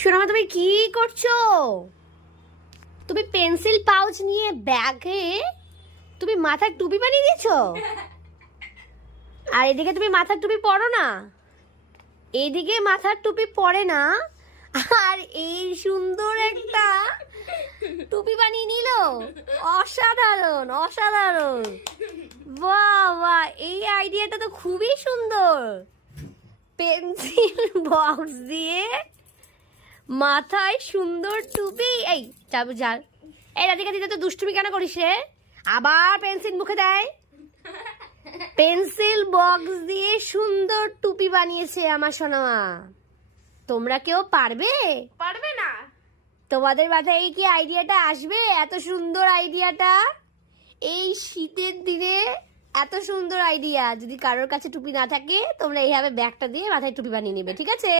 সোনামা, তুমি কি করছো? তুমি পেন্সিল পাউচ নিয়ে ব্যাগে তুমি মাথার টুপি বানিয়ে দিয়েছো। আর এদিকে তুমি মাথার টুপি পরো না, এইদিকে মাথার টুপি পরে না, আর এই সুন্দর একটা টুপি বানিয়ে নিল। অসাধারণ অসাধারণ, বাহ বাহ, এই আইডিয়াটা তো খুবই সুন্দর। পেন্সিল বক্স দিয়ে মাথায় সুন্দর টুপি। এই চাবু জাল, এই রাধিকা দিদি তো দুষ্টুমি কেন করিস রে? আবার পেন্সিল মুখে দেয়। পেন্সিল বক্স দিয়ে সুন্দর টুপি বানিয়েছে আমার সোনামা। তোমরা কেউ পারবে? পারবে না? তোমাদের মাথায় এই কি আইডিয়াটা আসবে? এত সুন্দর আইডিয়াটা এই শীতের দিনে, এত সুন্দর আইডিয়া। যদি কারোর কাছে টুপি না থাকে, তোমরা এইভাবে ব্যাগটা দিয়ে মাথায় টুপি বানিয়ে নেবে, ঠিক আছে?